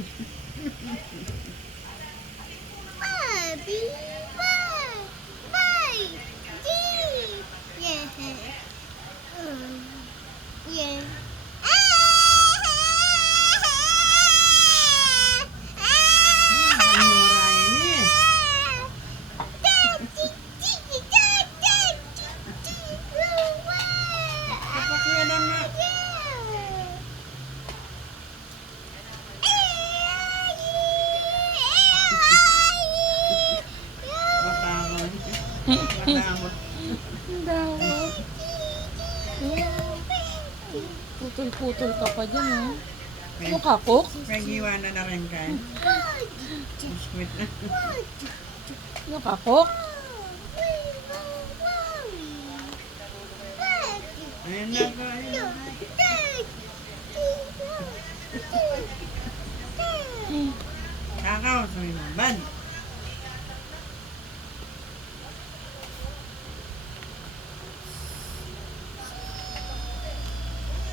Bobby, bye, yeah, yeah. Dawat. Putol-putol ka pa dyan, ha? Ano kakok? May iwanan na rin kayo. Biskuit na. Ano kakok? Ayun na ba? Kakaw, sabi mo, bad.